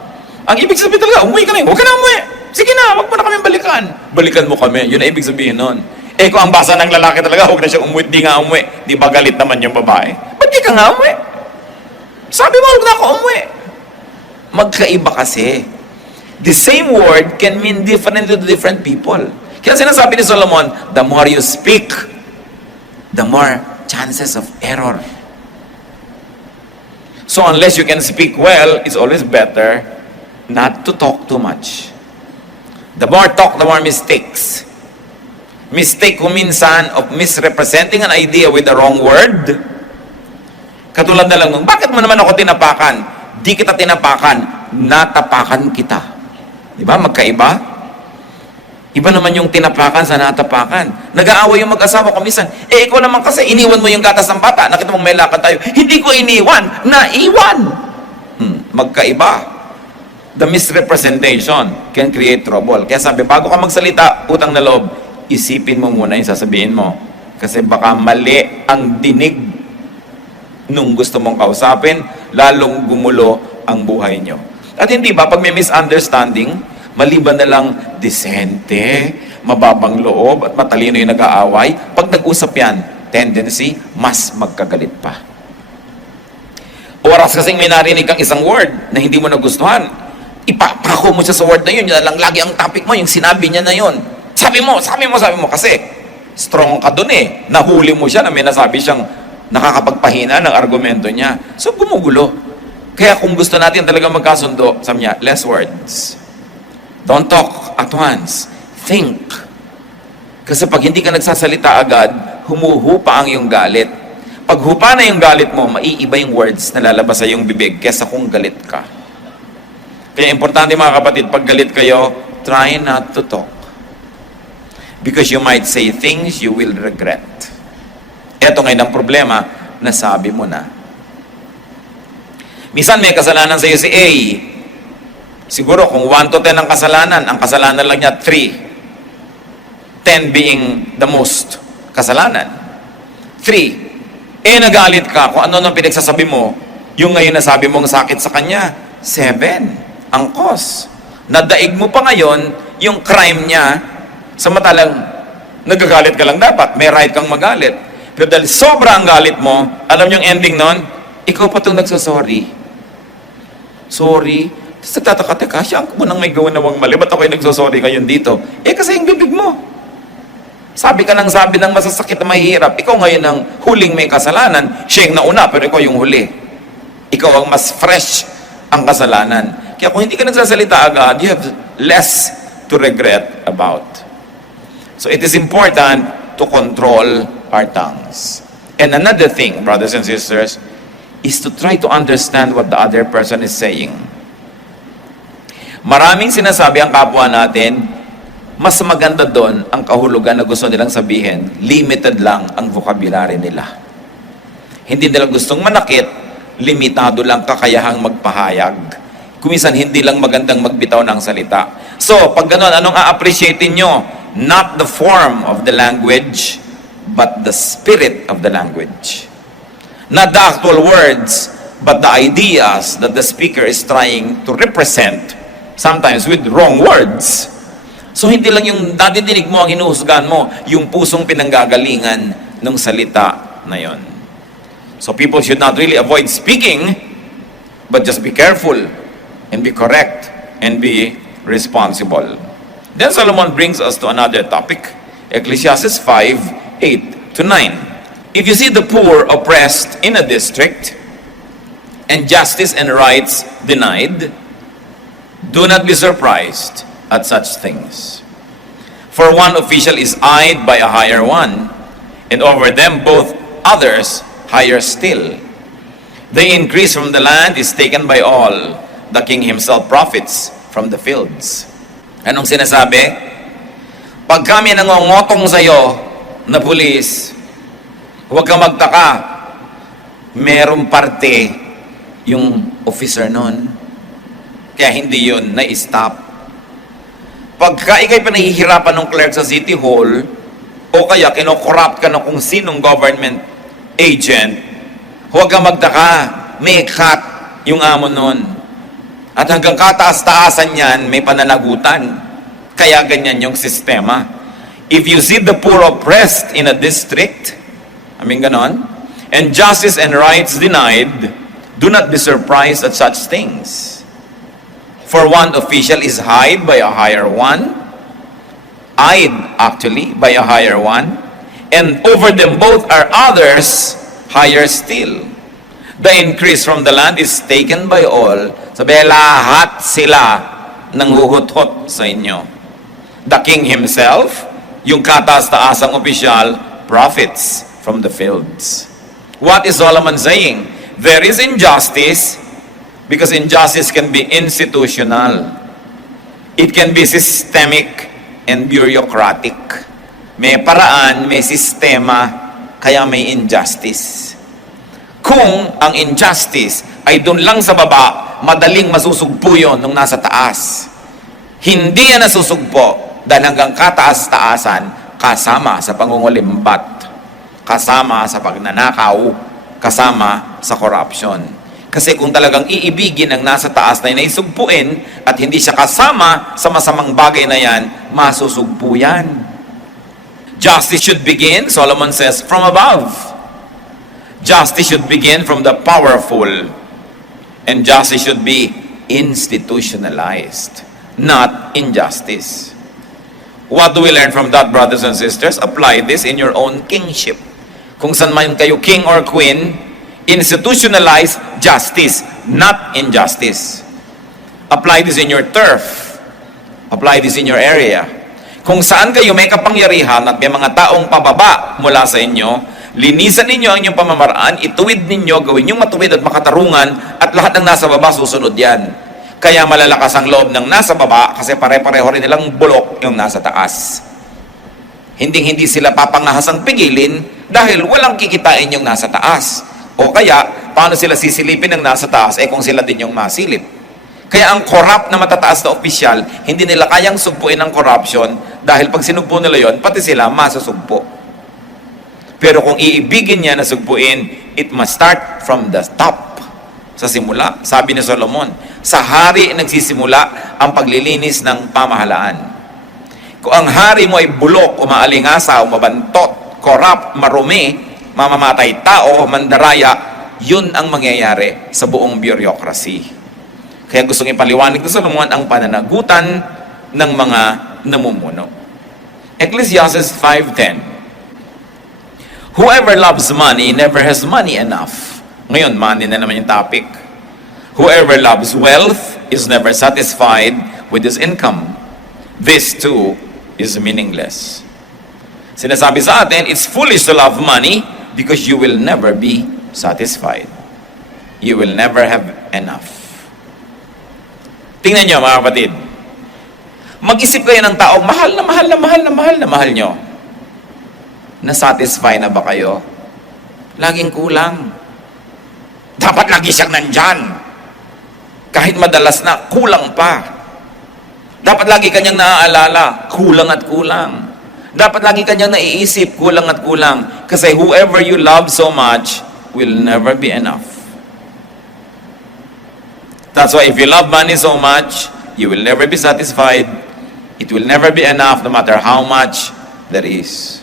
Ang ibig sabihin talaga, umuwi ka na. Huwag ka na umuwi. Sige na, huwag mo na kami balikan. Balikan mo kami. Yun ang ibig sabihin nun. Kung ang basa ng lalaki talaga, huwag na siya umuwi, di nga umuwi. Di ba galit naman yung babae? Ba't di ka nga umuwi? Sabi mo, huwag na ako umuwi. Magkaiba kasi. The same word can mean different to different people. Kaya sinasabi ni Solomon, the more you speak, the more chances of error. So unless you can speak well, it's always better not to talk too much. The more talk, the more mistakes. Mistake ko minsan of misrepresenting an idea with the wrong word. Katulad na lang nung, bakit mo naman ako tinapakan? Di kita tinapakan, natapakan kita. Di ba? Magkaiba? Iba naman yung tinapakan sa natapakan. Nag-aaway yung mag-asawa ko minsan. Ikaw naman kasi, iniwan mo yung gatas ng bata. Nakita mong may lakad tayo. Hindi ko iniwan, naiwan. Magkaiba. The misrepresentation can create trouble. Kaya sabi, bago ka magsalita, utang na loob, isipin mo muna yung sasabihin mo. Kasi baka mali ang dinig nung gusto mong kausapin, lalong gumulo ang buhay nyo. At hindi ba, pag may misunderstanding, maliban na lang disente, mababang loob, at matalino yung nag-aaway, pag nag-usap yan, tendency, mas magkagalit pa. Oras kasing may narinig kang isang word na hindi mo nagustuhan, ipapako mo siya sa word na yun, yun lang lagi ang topic mo, yung sinabi niya na yun. Sabi mo, kasi strong ka dun eh. Nahuli mo siya na may nasabi siyang nakakapagpahina ng argumento niya. So, gumugulo. Kaya kung gusto natin talaga magkasundo, sabi niya, less words. Don't talk at once. Think. Kasi pag hindi ka nagsasalita agad, humuhupa ang iyong galit. Pag hupa na yung galit mo, maiiba yung words na lalabas sa iyong bibig kesa kung galit ka. Kaya importante mga kapatid, pag galit kayo, try not to talk. Because you might say things you will regret. Ito ngayon ang problema, nasabi mo na. Minsan may kasalanan sa iyo si A. Siguro kung 1 to 10 ang kasalanan lang niya 3. 10 being the most kasalanan. 3. Nagalit ka kung ano nang pinagsasabi mo, Yung ngayon na sabi mong sakit sa kanya, 7 ang cause. Nadaig mo pa ngayon yung crime niya, samantalang nagagalit ka lang dapat, may right kang magalit. Pero dahil sobra ang galit mo, alam yung ending nun, ikaw pa itong nagsasorry. Sorry. Tapos nagtataka, teka, siya ang munang may gawa nawang mali, ba't ako'y nagsasorry ngayon dito? Kasi yung bibig mo. Sabi ka ng sabi ng masasakit na mahirap, ikaw ngayon ang huling may kasalanan, siya yung nauna, pero ikaw yung huli. Ikaw ang mas fresh ang kasalanan. Kaya kung hindi ka nagsasalita agad, you have less to regret about. So it is important to control our tongues. And another thing, brothers and sisters, is to try to understand what the other person is saying. Maraming sinasabi ang kapwa natin, mas maganda doon ang kahulugan na gusto nilang sabihin, limited lang ang vocabulary nila. Hindi nila gustong manakit, limitado lang kakayahang magpahayag. Kuminsan hindi lang magandang magbitaw ng salita. So, pag gano'n, anong a-appreciatein nyo? Not the form of the language, but the spirit of the language. Not the actual words, but the ideas that the speaker is trying to represent, sometimes with wrong words. So, hindi lang yung nadidinig mo ang hinuhusgahan mo, yung pusong pinanggagalingan ng salita na yon. So, people should not really avoid speaking, but just be careful and be correct and be responsible. Then Solomon brings us to another topic, Ecclesiastes 5:8 to 9. If you see the poor oppressed in a district, and justice and rights denied, do not be surprised at such things. For one official is eyed by a higher one, and over them both others higher still. The increase from the land is taken by all. The king himself profits from the fields. Anong sinasabi? Pag kami nangongotong sa'yo na pulis, huwag kang magtaka. Merong parte yung officer nun. Kaya hindi yun na-stop. Pagka ikay pinahihirapan ng clerk sa City Hall, o kaya kinokorrupt ka ng kung sinong government agent, huwag kang magtaka. May cut yung amo nun. At hanggang kataas-taasan yan, may pananagutan. Kaya ganyan yung sistema. If you see the poor oppressed in a district, ganon, and justice and rights denied, do not be surprised at such things. For one official is eyed by a higher one, by a higher one, and over them both are others higher still. The increase from the land is taken by all. Sabi, lahat sila nang huhot-hot sa inyo. The king himself, yung kataas-taasang opisyal, profits from the fields. What is Solomon saying? There is injustice, because injustice can be institutional. It can be systemic and bureaucratic. May paraan, may sistema, kaya may injustice. Kung ang injustice ay doon lang sa baba, madaling masusugpo yun nung nasa taas. Hindi yan nasusugpo dahil hanggang kataas-taasan, kasama sa pangungulimbat, kasama sa pagnanakaw, kasama sa corruption. Kasi kung talagang iibigin ang nasa taas na inaisugpuin at hindi siya kasama sa masamang bagay na yan, masusugpo yan. Justice should begin, Solomon says, from above. Justice should begin from the powerful, and justice should be institutionalized, not injustice. What do we learn from that, brothers and sisters? Apply this in your own kingship. Kung saan man kayo king or queen, institutionalize justice, not injustice. Apply this in your turf. Apply this in your area. Kung saan kayo may kapangyarihan at may mga taong pababa mula sa inyo, linisan ninyo ang inyong pamamaraan, ituwid ninyo, gawin yung matuwid at makatarungan, at lahat ng nasa baba susunod yan. Kaya malalakas ang loob ng nasa baba kasi pare-pareho rin nilang bulok yung nasa taas. Hindi sila papangahasang pigilin dahil walang kikitain yung nasa taas. O kaya, paano sila sisilipin ng nasa taas kung sila din yung masilip? Kaya ang corrupt na matataas na opisyal, hindi nila kayang sugpuin ang corruption dahil pag sinugpo nila yon, pati sila masusugpo. Pero kung iibigin niya na sugpuin, it must start from the top. sa simula. Sabi ni Solomon, sa hari nagsisimula ang paglilinis ng pamahalaan. Kung ang hari mo ay bulok, umaalingasa, umabantot, corrupt, marumi, mamamatay tao, mandaraya, yun ang mangyayari sa buong bureaucracy. Kaya gustong ipaliwanag ni Solomon ang pananagutan ng mga namumuno. Ecclesiastes 5:10. Whoever loves money never has money enough. Ngayon, money na naman yung topic. Whoever loves wealth is never satisfied with his income. This too is meaningless. Sinasabi sa atin, it's foolish to love money because you will never be satisfied. You will never have enough. Tingnan nyo mga kapatid. Mag-isip kayo ng taong mahal na mahal na mahal na mahal na mahal nyo. Na-satisfy na ba kayo? Laging kulang. Dapat lagi siyang nandyan. Kahit madalas na, kulang pa. Dapat lagi kanyang naaalala, kulang at kulang. Dapat lagi kanyang naiisip, kulang at kulang. Kasi whoever you love so much will never be enough. That's why if you love money so much, you will never be satisfied. It will never be enough no matter how much there is.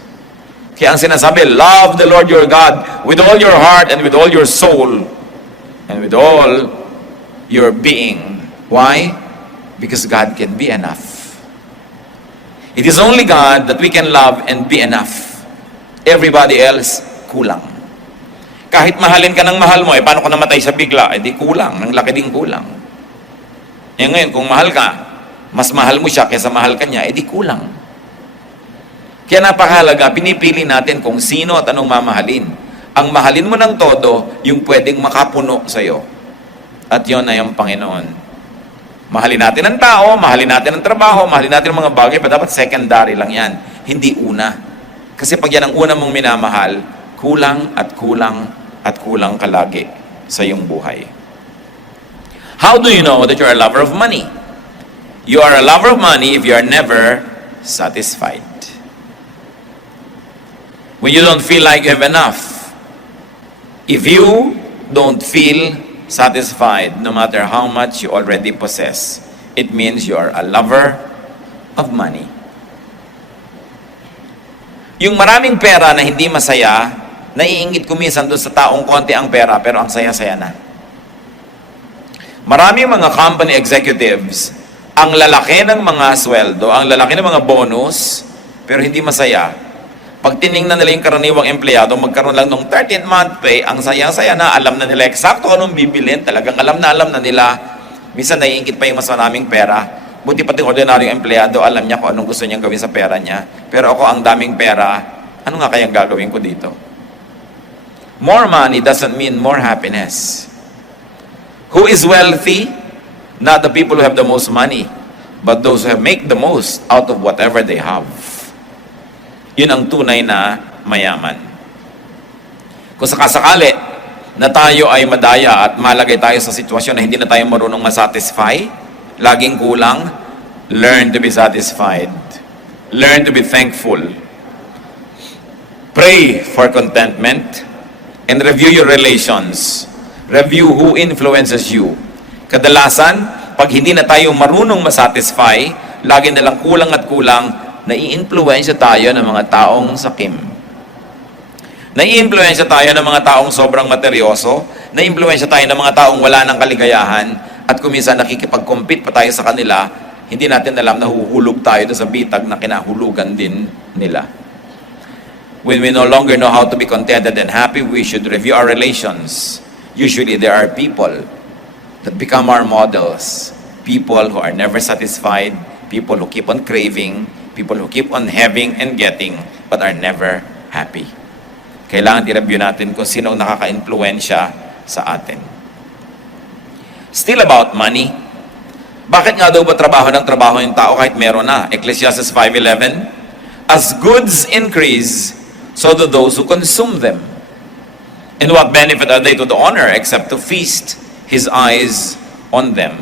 Kaya ang sinasabi, love the Lord your God with all your heart and with all your soul and with all your being. Why? Because God can be enough. It is only God that we can love and be enough. Everybody else, kulang. Kahit mahalin ka ng mahal mo, paano ka namatay sa bigla? Di kulang, ng laki ding kulang. Ngayon, kung mahal ka, mas mahal mo siya kaysa mahal ka niya, di kulang. Kaya napakahalaga, pinipili natin kung sino at anong mamahalin. Ang mahalin mo ng todo, yung pwedeng makapuno sa'yo. At yun ay ang Panginoon. Mahalin natin ang tao, mahalin natin ang trabaho, mahalin natin ang mga bagay, pa dapat secondary lang yan. Hindi una. Kasi pag yan ang una mong minamahal, kulang at kulang at kulang ka lagi sa iyong buhay. How do you know that you're a lover of money? You are a lover of money if you are never satisfied. When you don't feel like you have enough. If you don't feel satisfied, no matter how much you already possess, it means you are a lover of money. Yung maraming pera na hindi masaya, naiingit ko minsan doon sa taong konti ang pera, pero ang saya-saya na. Maraming mga company executives, ang lalaki ng mga sweldo, ang lalaki ng mga bonus, pero hindi masaya. Pag tiningnan nila yung karaniwang empleyado, magkaroon lang ng 13th month pay, ang saya-saya na, alam na nila eksakto anong bibilin, talagang alam na nila. Minsan naiingit pa yung mas maraming pera. Buti pati ordinaryong empleyado, alam niya kung anong gusto niyang gawin sa pera niya. Pero ako, ang daming pera, ano nga kayang gagawin ko dito? More money doesn't mean more happiness. Who is wealthy? Not the people who have the most money, but those who make the most out of whatever they have. Yun ang tunay na mayaman. Kung sakasakali na tayo ay madaya at malagay tayo sa sitwasyon na hindi na tayo marunong masatisfy, laging kulang, learn to be satisfied. Learn to be thankful. Pray for contentment and review your relations. Review who influences you. Kadalasan, pag hindi na tayo marunong masatisfy, lagi na lang kulang at kulang, nai-influensya tayo ng mga taong sakim. Nai-influensya tayo ng mga taong sobrang materyoso, nai-influensya tayo ng mga taong wala ng kaligayahan, at kung minsan nakikipag-compete pa tayo sa kanila, hindi natin alam na huhulog tayo sa bitag na kinahulugan din nila. When we no longer know how to be contented and happy, we should review our relations. Usually there are people that become our models. People who are never satisfied, people who keep on craving, people who keep on having and getting, but are never happy. Kailangan i-review natin kung sino nakaka-influensya sa atin. Still about money. Bakit nga daw ba trabaho ng trabaho yung tao kahit meron na? Ecclesiastes 5:11. As goods increase, so do those who consume them. And what benefit are they to the owner except to feast his eyes on them?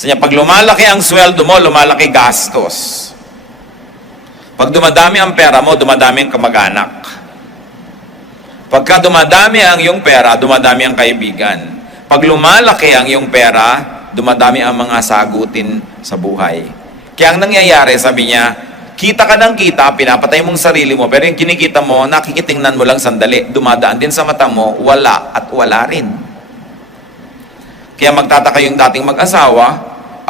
So niya, pag lumalaki ang sweldo mo, lumalaki gastos. Pag dumadami ang pera mo, dumadami ang kamag-anak. Pagka dumadami ang iyong pera, dumadami ang kaibigan. Pag lumalaki ang iyong pera, dumadami ang mga sagutin sa buhay. Kaya ang nangyayari, sabi niya, kita ka ng kita, pinapatay mong sarili mo, pero yung kinikita mo, nakikitingnan mo lang sandali, dumadaan din sa mata mo, wala at wala rin. Kaya magtataka yung dating mag-asawa,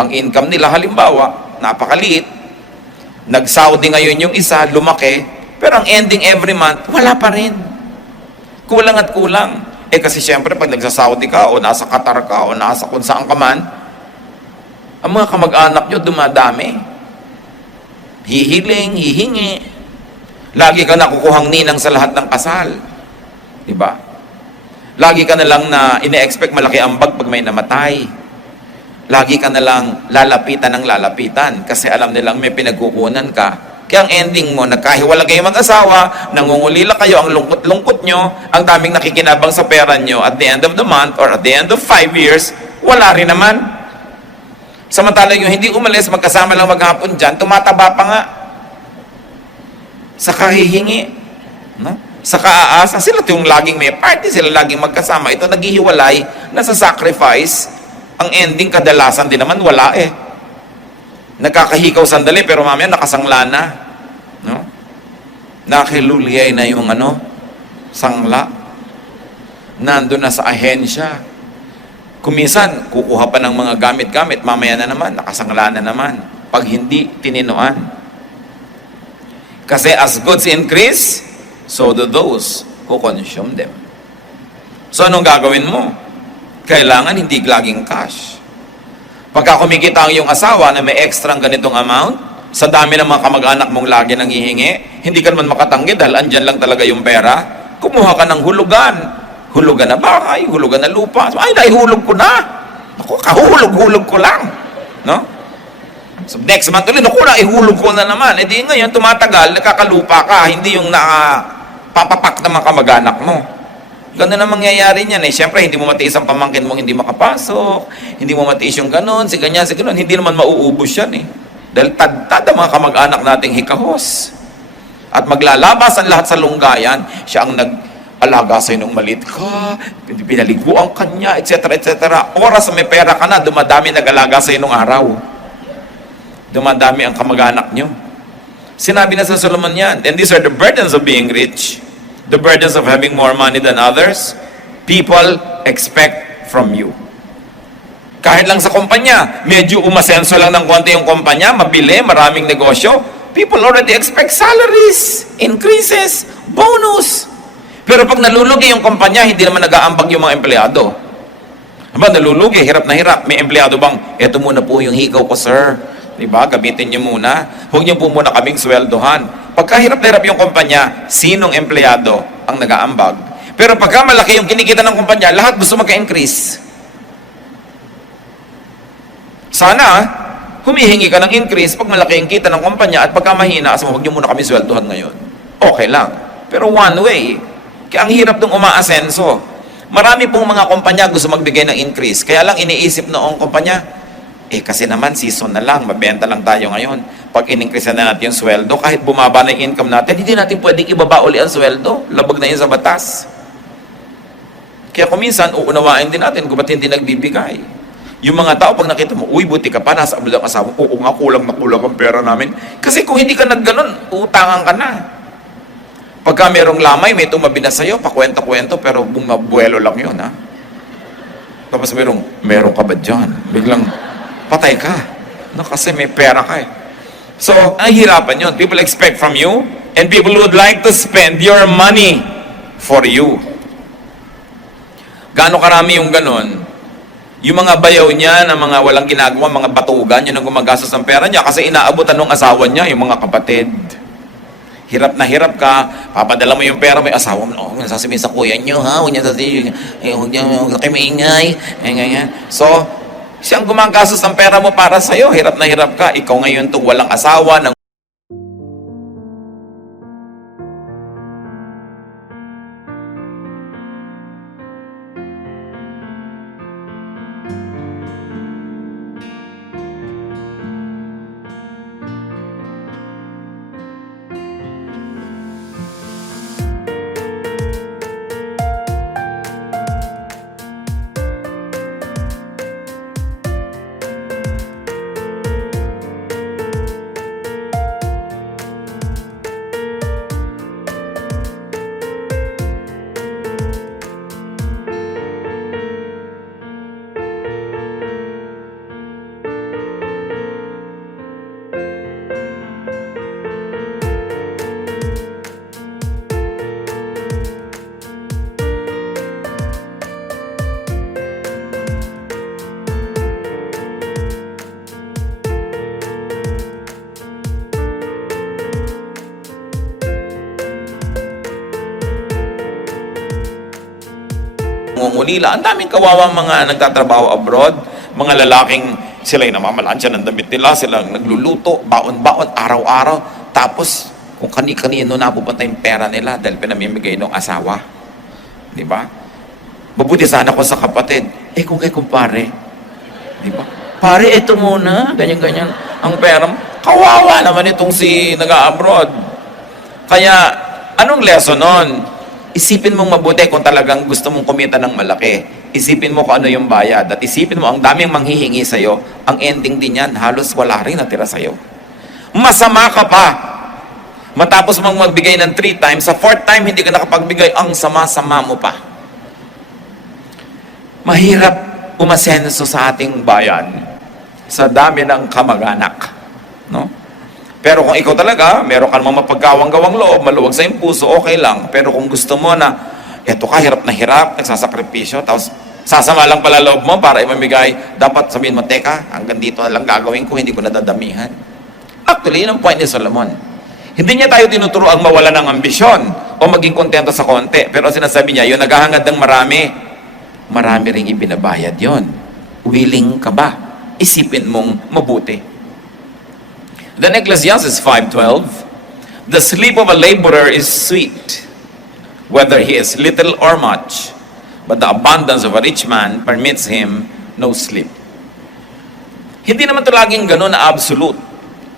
ang income nila halimbawa, napakaliit, nag-Saudi ngayon yung isa, lumaki, pero ang ending every month, wala pa rin. Kulang at kulang. Kasi siyempre, pag nagsa-Saudi ka, o nasa Qatar ka, o nasa kung saan ka man, ang mga kamag-anak nyo dumadami. Hihiling, hihingi. Lagi ka nakukuhang ninang sa lahat ng kasal. Diba? Lagi ka na lang na ine-expect malaki ang bag pag may namatay. Lagi ka na lang lalapitan ng lalapitan kasi alam nilang may pinagkukunan ka. Kaya ang ending mo, nagkahiwalay kayo mag-asawa, nangungulila kayo, ang lungkot-lungkot nyo, ang daming nakikinabang sa pera nyo, at the end of the month or at the end of 5 years, wala rin naman. Samantalang yung hindi umalis, magkasama lang maghapon dyan, tumataba pa nga. Sa kahihingi, no? Sa kaaasa, sila yung laging may party, sila laging magkasama. Ito naghihiwalay, nasa sacrifice, ang ending kadalasan din naman wala eh. Nakakahikaw sandali pero mamaya nakasangla na, no? Nakiluliyay na yung sangla. Nandun na sa ahensya. Kuminsan, kukuha pa ng mga gamit-gamit, mamaya na naman, nakasangla na naman. Pag hindi tininuan. Kasi as goods increase, so do those who consume them. So anong gagawin mo? Kailangan hindi laging cash. Pagka kumikita ang iyong asawa na may extra ganitong amount, sa dami ng mga kamag-anak mong lagi nang hihingi, hindi ka naman makatanggi dahil andyan lang talaga yung pera, kumuha ka ng hulugan. Hulugan na bahay, hulugan na lupa. Ay, naihulog ko na. Ako, kahulog-hulog ko lang. No? So, next month ulit, naku, naihulog ko na naman. E di ngayon, tumatagal, nakakalupa ka, hindi yung nakapapapak na mga kamag-anak mo. Ganun ang mangyayari niyan eh. Siyempre, hindi mo matiis ang pamangkin mong hindi makapasok, hindi mo matiis yung ganun, si ganyan, hindi naman mauubos yan eh. Dahil tad ang mga kamag-anak nating hikahos. At maglalabas ang lahat sa lunggayan, siya ang nag-alaga sa'yo nung maliit ka, pinaliguan ka niya, etc. etc. Oras na may pera ka na, dumadami nag-alaga sa'yo nung araw. Dumadami ang kamag-anak nyo. Sinabi na sa Solomon yan, and these are the burdens of being rich. The burdens of having more money than others, people expect from you. Kahit lang sa kumpanya, medyo umasenso lang ng konti yung kumpanya, mabili, maraming negosyo, people already expect salaries, increases, bonus. Pero pag nalulugi yung kumpanya, hindi naman nag-aambag yung mga empleyado. Aba, nalulugi, hirap na hirap. May empleyado bang, eto muna po yung hikaw ko, sir. Diba? Gamitin niyo muna. Huwag niyo po muna kaming sweldohan. Pagka hirap na hirap yung kumpanya, sinong empleyado ang nag-aambag? Pero pagka malaki yung kinikita ng kumpanya, lahat gusto magka-increase. Sana, humihingi ka ng increase pag malaki yung kita ng kumpanya at pagka mahina, huwag niyo muna kami sweldohan ngayon. Okay lang. Pero one way. Kaya ang hirap nung umaasenso. Marami pong mga kumpanya gusto magbigay ng increase. Kaya lang iniisip noong kumpanya, kasi naman season na lang, mabenta lang tayo ngayon. Pag in-increase na natin yung sweldo, kahit bumaba na yung income natin, hindi natin pwedeng ibaba uli ang sweldo. Labag na yun sa batas. Kaya kuminsan, uunawain din natin kung ba't hindi nagbibigay. Yung mga tao, pag nakita mo, uy, buti ka pa, nasa abroad ang asawa, oo nga, kulang na kulang ang pera namin. Kasi kung hindi ka nagganon, utangan ka na. Pagka merong lamay, may tumabi na sa'yo, pakwento-kwento, pero bumabuelo lang yun, ha? Tapos meron ka ba dyan? Biglang, patay ka. No, kasi may pera ka eh. So, nahihirapan yun. People expect from you, and people would like to spend your money for you. Gaano karami yung ganon? Yung mga bayaw niya, na mga walang ginagawa, mga batugan, yun ang gumagastos ng pera niya kasi inaabutan ng asawa niya, yung mga kapatid. Hirap na hirap ka, papadala mo yung pera, may asawa mo, sasabihin sa kuya niyo, ha? Huwag niya sasabihin, huwag kayo maingay. So, siyang gumagastos ng pera mo para sa'yo, hirap na hirap ka. Ikaw ngayon itong walang asawa, ng nangungulila. Ang daming kawawang mga nagtatrabaho abroad, mga lalaking sila yung namamalansya ng damit nila, sila nagluluto, baon-baon, araw-araw. Tapos, kung kani-kanino napupunta yung pera nila dahil pinamimigay ng asawa. Di ba? Mabuti sana ko sa kapatid. Kung kay kumpare, di ba? Pare, ito muna, ganyan-ganyan. Ang pera, kawawa naman itong si nag-abroad. Kaya, anong lesson nun? Isipin mong mabuti kung talagang gusto mong kumita ng malaki. Isipin mo kung ano yung bayad. At isipin mo, ang daming manghihingi sa'yo, ang ending din yan, halos wala rin natira sa'yo. Masama ka pa. Matapos mong magbigay ng 3 times, sa 4th time, hindi ka nakapagbigay, ang sama-sama mo pa. Mahirap umasenso sa ating bayan sa dami ng kamag-anak. No? Pero kung ikaw talaga, meron ka namang mapagkawang-gawang loob, maluwag sa iyong puso, okay lang. Pero kung gusto mo na, eto ka, hirap na hirap, nagsasakripisyo, tapos sasama lang pala loob mo para imamigay, dapat sabihin mo, teka, hanggang dito na lang gagawin ko, hindi ko nadadamihan. Actually, yun ang point ni Solomon. Hindi niya tayo tinuturo ang mawala ng ambisyon o maging kontento sa konti. Pero sinasabi niya, yun naghahangad ng marami ring ibinabayad yon. Willing ka ba? Isipin mong mabuti. Then Ecclesiastes 5:12, the sleep of a laborer is sweet, whether he is little or much, but the abundance of a rich man permits him no sleep. Hindi naman ito laging ganun na absolute.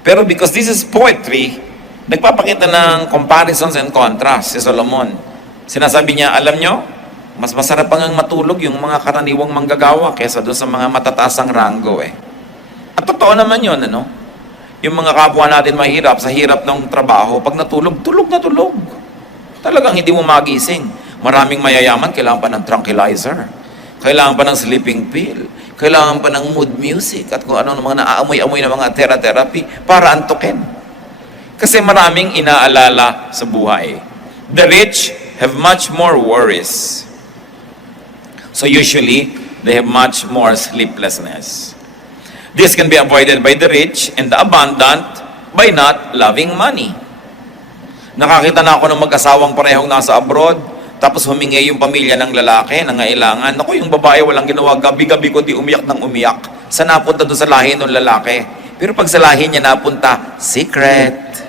Pero because this is poetry, nagpapakita ng comparisons and contrasts si Solomon. Sinasabi niya, alam nyo, mas masarap pang matulog yung mga karaniwang manggagawa kaysa doon sa mga matataasang ranggo eh. At totoo naman yun, ano? Yung mga kapwa natin mahirap sa hirap ng trabaho, pag natulog, tulog na tulog. Talagang hindi mo magising. Maraming mayayaman, kailangan pa ng tranquilizer. Kailangan pa ng sleeping pill. Kailangan pa ng mood music at kung ano ng mga naaamoy-amoy na mga therapy para antukin. Kasi maraming inaalala sa buhay. The rich have much more worries. So usually, they have much more sleeplessness. This can be avoided by the rich and the abundant by not loving money. Nakakita na ako ng mag-asawang parehong nasa abroad, tapos humingi yung pamilya ng lalaki na ngailangan. Naku, yung babae walang ginawa, gabi-gabi ko di umiyak ng umiyak. Sa napunta doon sa lahi ng lalaki. Pero pag sa lahi niya napunta, secret.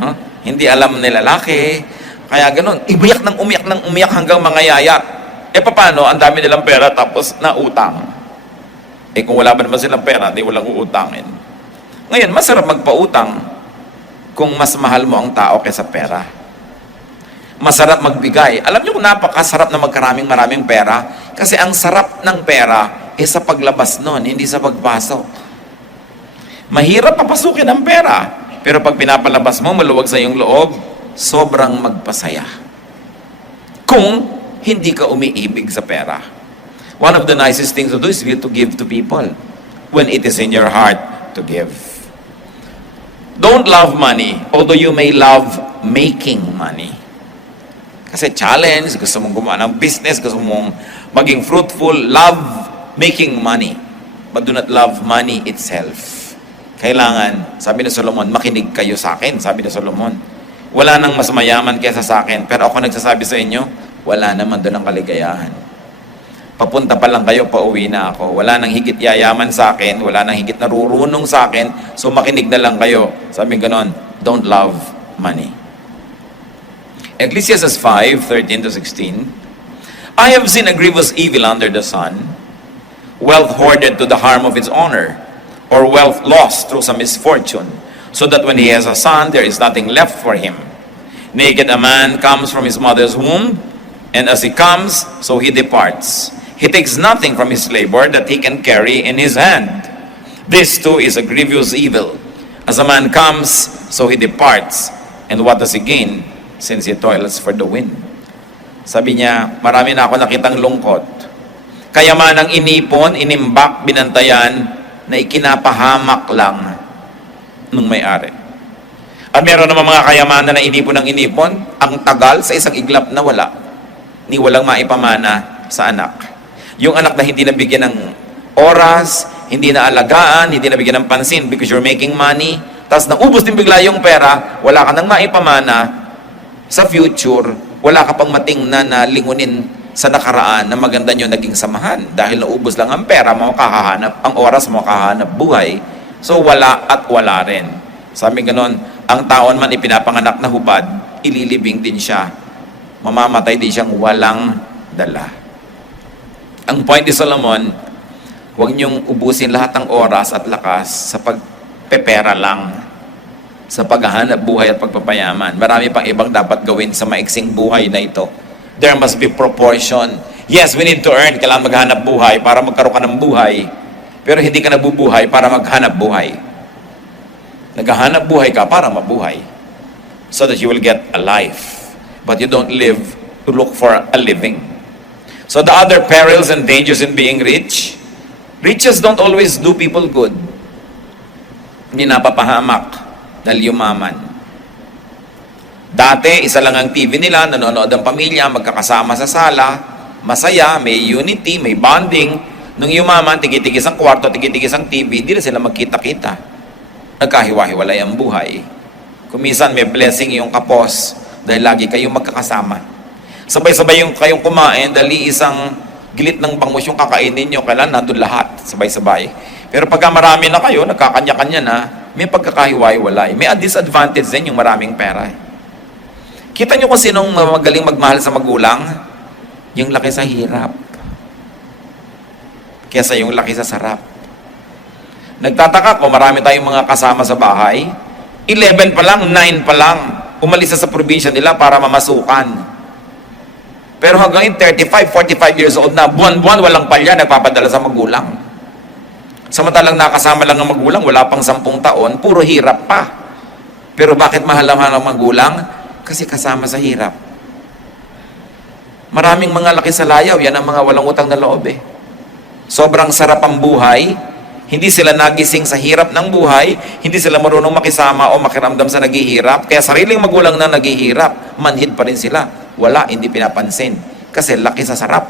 Huh? Hindi alam ni lalaki. Kaya ganun, ibayak ng umiyak hanggang mga yayat. Paano? Ang dami nilang pera tapos nautang. Kung wala ba naman silang pera, di walang uutangin. Ngayon, masarap magpautang kung mas mahal mo ang tao kaysa pera. Masarap magbigay. Alam niyo kung napakasarap na maraming pera? Kasi ang sarap ng pera sa paglabas nun, hindi sa pagpasok. Mahirap papasukin ang pera. Pero pag pinapalabas mo, maluwag sa iyong loob, sobrang magpasaya. Kung hindi ka umiibig sa pera. One of the nicest things to do is to give to people when it is in your heart to give. Don't love money, although you may love making money. Kasi challenge, gusto mong gumawa ng business, gusto mong maging fruitful, love making money. But do not love money itself. Kailangan, sabi ni Solomon, makinig kayo sa akin, sabi ni Solomon. Wala nang mas mayaman kaysa sa akin, pero ako nagsasabi sa inyo, wala naman doon ang kaligayahan. Papunta pa lang kayo, pauwi na ako. Wala nang higit yayaman sa akin, wala nang higit narurunong sa akin, so makinig na lang kayo. Sabi ganon, don't love money. Ecclesiastes 5:13-16, I have seen a grievous evil under the sun, wealth hoarded to the harm of its owner, or wealth lost through some misfortune, so that when he has a son, there is nothing left for him. Naked a man comes from his mother's womb, and as he comes, so he departs. He takes nothing from his labor that he can carry in his hand. This too is a grievous evil. As a man comes, so he departs. And what does he gain, since he toils for the wind? Sabi niya, marami na ako nakitang lungkot. Kayamanang inipon, inimbak, binantayan, na ikinapahamak lang ng may-ari. At meron naman mga kayamanan na inipon ng inipon, ang tagal sa isang iglap na wala. Ni walang maipamana sa anak. Yung anak na hindi nabigyan ng oras, hindi na alagaan, hindi nabigyan ng pansin because you're making money, tapos naubos din bigla yung pera, wala ka nang maipamana sa future, wala ka pang matingnan na lingunin sa nakaraan na maganda nyo naging samahan. Dahil naubos lang ang pera mo, kakahanap, ang oras mo, kakahanap buhay. So, wala at wala rin. Sabi ganon, ang taon man ipinapanganak na hubad, ililibing din siya. Mamamatay din siyang walang dala. Ang point ni Solomon, huwag niyong ubusin lahat ng oras at lakas sa pagpepera lang, sa paghahanap buhay at pagpapayaman. Marami pang ibang dapat gawin sa maiksing buhay na ito. There must be proportion. Yes, we need to earn. Kailangan maghanap buhay para magkaroon ka ng buhay. Pero hindi ka nabubuhay para maghanap buhay. Naghahanap buhay ka para mabuhay. So that you will get a life. But you don't live to look for a living. So the other perils and dangers in being rich, riches don't always do people good. Hindi napapahamak dahil yumaman. Dati, isa lang ang TV nila, nanonood ang pamilya, magkakasama sa sala, masaya, may unity, may bonding. Nung yumaman, tigitigis ang kwarto, tigitigis ang TV, hindi na sila magkita-kita. Nagkahiwa-hiwalay ang buhay. Kumisan may blessing yung kapos dahil lagi kayong magkakasama. Sabay-sabay yung kayong kumain dahil isang gilit ng bangus yung kakainin nyo, kailan nandun lahat, sabay-sabay. Pero pagka marami na kayo, nagkakanya-kanya na, may pagkakahiwa-hiwalay. May disadvantage din yung maraming pera. Kita nyo kung sinong magaling magmahal sa magulang? Yung laki sa hirap. Kesa yung laki sa sarap. Nagtataka ko, marami tayong mga kasama sa bahay. 11 pa lang, 9 pa lang. Umalis na sa probinsya nila para mamasukan. Pero hanggang 35, 45 years old na, buwan-buwan walang palya, nagpapadala sa magulang. Samantalang nakasama lang ng magulang, wala pang 10 taon, puro hirap pa. Pero bakit mahal-mahal ang magulang? Kasi kasama sa hirap. Maraming mga laki sa layaw, yan ang mga walang utang na loob eh. Sobrang sarap ang buhay, hindi sila nagising sa hirap ng buhay, hindi sila marunong makisama o makiramdam sa naghihirap, kaya sariling magulang na naghihirap, manhid pa rin sila. Wala, hindi pinapansin. Kasi laki sa sarap.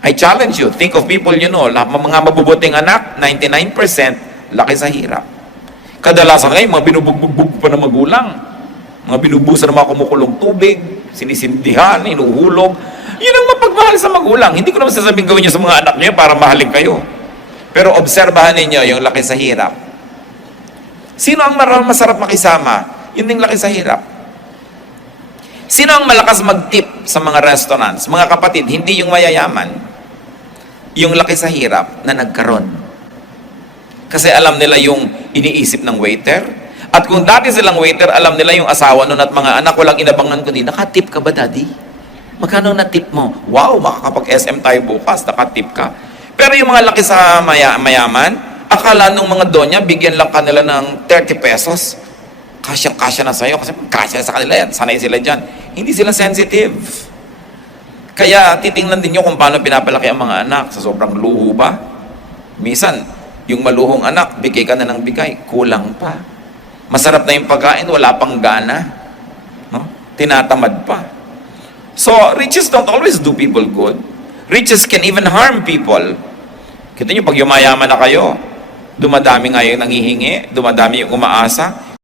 I challenge you, think of people you know, mga mabubuting anak, 99% laki sa hirap. Kadalasan ngayon, mga binubugbog pa ng magulang, mga binubusan ng mga kumukulong tubig, sinisindihan, inuhulog. Yun ang mapagmahal sa magulang. Hindi ko naman sasabing gawin niyo sa mga anak niyo para mahalin kayo. Pero obserbahan ninyo yung laki sa hirap. Sino ang masarap makisama? Yun yung laki sa hirap. Sino ang malakas mag-tip sa mga restaurants? Mga kapatid, hindi yung mayayaman. Yung laki sa hirap na nagkaroon. Kasi alam nila yung iniisip ng waiter. At kung dati silang waiter, alam nila yung asawa nun at mga anak, walang inabangan kundi, nakatip ka ba, daddy? Magkano na tip mo? Wow, makakapag-SM tayo bukas, nakatip ka. Pero yung mga laki sa mayaman, akala nung mga donya, bigyan lang kanila ng 30 pesos. Kasya-kasya na sa'yo, kasi kasya sa kanila yan, sanay sila dyan. Hindi sila sensitive. Kaya titingnan din nyo kung paano pinapalaki ang mga anak, sa sobrang luho ba? Minsan, yung maluhong anak, bigay ka na ng bigay, kulang pa. Masarap na yung pagkain, wala pang gana. No? Tinatamad pa. So, riches don't always do people good. Riches can even harm people. Kita nyo, pag yumayaman na kayo, dumadami nga yung nangihingi, dumadami yung umaasa.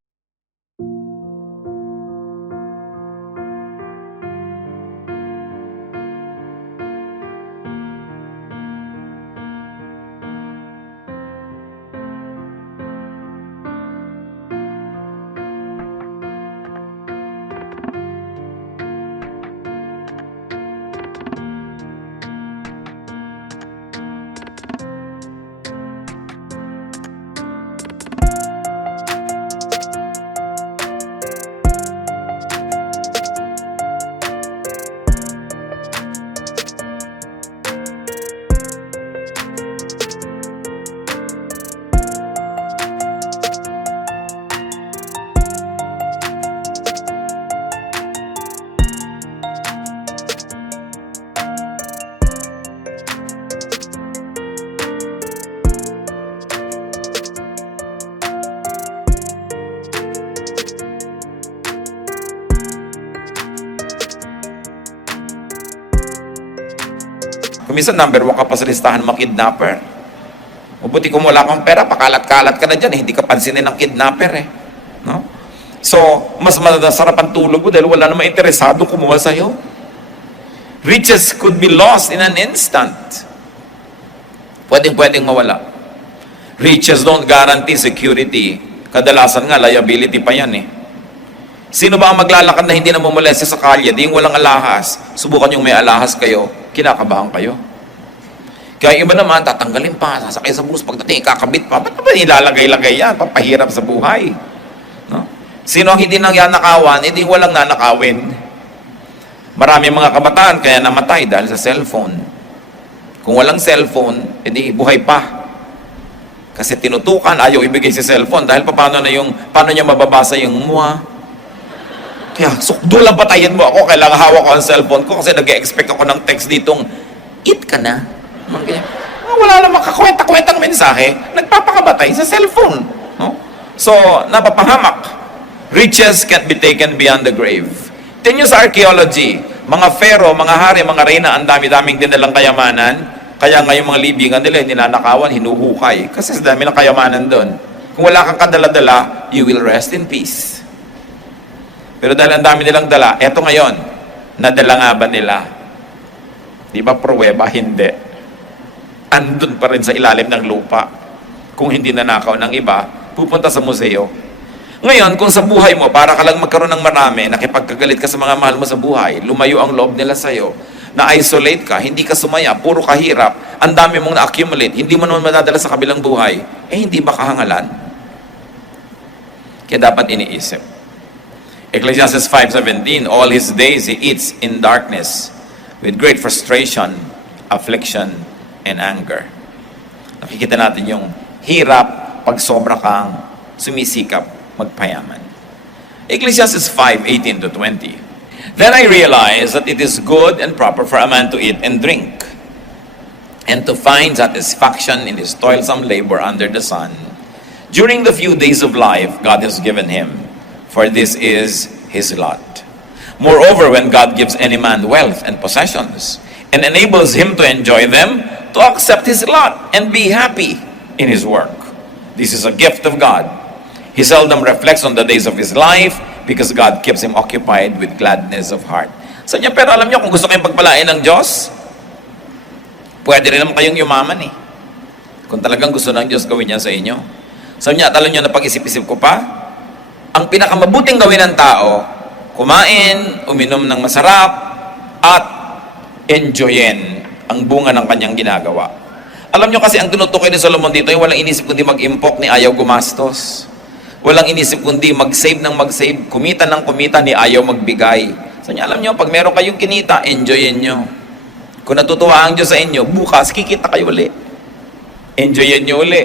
Kuminsan number 1 ka pa sa listahan ng mga kidnapper. Mabuti kung wala kang pera, pakalat-kalat ka na dyan, hindi ka pansinin ng kidnapper eh. No? So, mas masarap ang tulog mo dahil wala namang interesado kumuha sa'yo. Riches could be lost in an instant. Pwedeng mawala. Riches don't guarantee security. Kadalasan nga, liability pa yan eh. Sino ba ang maglalakad na hindi namumulensya sa kalye? Di yung walang alahas. Subukan yung may alahas kayo, kinakabahan kayo. Kaya iba naman, tatanggalin pa, sasakay sa bus, pagdating, kakabit pa. Ba't ba nilalagay-lagay yan? Papahirap sa buhay. No? Sino ang hindi nangyanakawan? Hindi walang nanakawin. Marami mga kabataan kaya namatay dahil sa cellphone. Kung walang cellphone, edi buhay pa. Kasi tinutukan, ayaw ibigay si cellphone dahil paano niya mababasa yung mua. Kaya sukdo lang patayin mo ako, kailangan hawak ko ang cellphone ko kasi nag-expect ako ng text ditong, eat ka na. Wala namang kakwenta-kwentang mensahe, nagpapakabatay sa cellphone. No? So, napapahamak. Riches can't be taken beyond the grave. Tingnan nyo sa archaeology, mga pharaoh, mga hari, mga reyna, ang dami-daming dinalang kayamanan, kaya ngayong mga libingan nila, ninanakawan, hinuhukay. Kasi sa dami ng kayamanan doon. Kung wala kang kadala-dala, you will rest in peace. Pero dahil ang dami nilang dala, eto ngayon, nadala nga ba nila? Di ba pruweba? Hindi. Andun pa rin sa ilalim ng lupa. Kung hindi nanakaw ng iba, pupunta sa museo. Ngayon, kung sa buhay mo, para ka lang magkaroon ng marami, nakipagkagalit ka sa mga mahal mo sa buhay, lumayo ang loob nila sa'yo, na-isolate ka, hindi ka sumaya, puro kahirap, ang dami mong na-accumulate, hindi mo naman madadala sa kabilang buhay, hindi ba kahangalan? Kaya dapat iniisip. Ecclesiastes 5:17, all his days he eats in darkness, with great frustration, affliction, and anger. Nakikita natin yung hirap pag sobra kang sumisikap magpayaman. Ecclesiastes 5:18-20. Then I realized that it is good and proper for a man to eat and drink, and to find satisfaction in his toilsome labor under the sun, during the few days of life God has given him, for this is his lot. Moreover, when God gives any man wealth and possessions, and enables him to enjoy them, to accept his lot and be happy in his work. This is a gift of God. He seldom reflects on the days of his life because God keeps him occupied with gladness of heart. So niya, pero alam niyo, kung gusto kayong pagpalain ng Diyos, pwede rin naman kayong yumaman eh. Kung talagang gusto ng Diyos gawin niya sa inyo. So niya, alam niyo na pag-isip-isip ko pa, ang pinakamabuting gawin ng tao, kumain, uminom ng masarap, at enjoyin ang bunga ng kanyang ginagawa. Alam nyo kasi ang tinutukoy ni Solomon dito, walang inisip kundi mag-impok ni ayaw gumastos. Walang inisip kundi mag-save ng mag-save, kumita ng kumita ni ayaw magbigay. So alam nyo, pag meron kayong kinita, enjoyin nyo. Kung natutuwa ang Diyos sa inyo, bukas kikita kayo uli. Enjoyin nyo uli.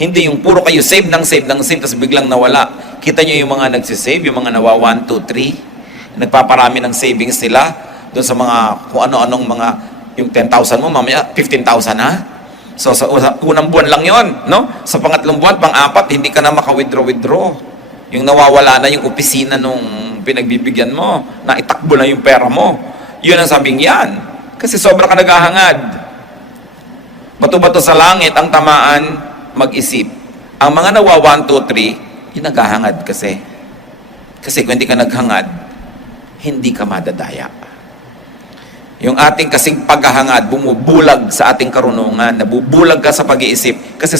Hindi yung puro kayo save, tapos biglang nawala. Kita nyo yung mga nagsisave, yung mga nawa 1, 2, 3. Nagpaparami ng savings nila doon sa mga kung ano-anong mga, yung 10,000 mo, mamaya 15,000 na. So sa unang buwan lang yon, no? Sa pangatlong buwan, pang-apat, hindi ka na maka-withdraw. Yung nawawala na yung opisina nung pinagbibigyan mo, na itakbo na yung pera mo. Yun ang sabing yan. Kasi sobra ka naghahangad. Bato-bato sa langit, ang tamaan, mag-isip. Ang mga nawa 1, 2, 3, yung naghahangad kasi. Kasi kung hindi ka naghangad, hindi ka madadaya. Yung ating kasing paghahangad, bumubulag sa ating karunungan, nabubulag ka sa pag-iisip. Kasi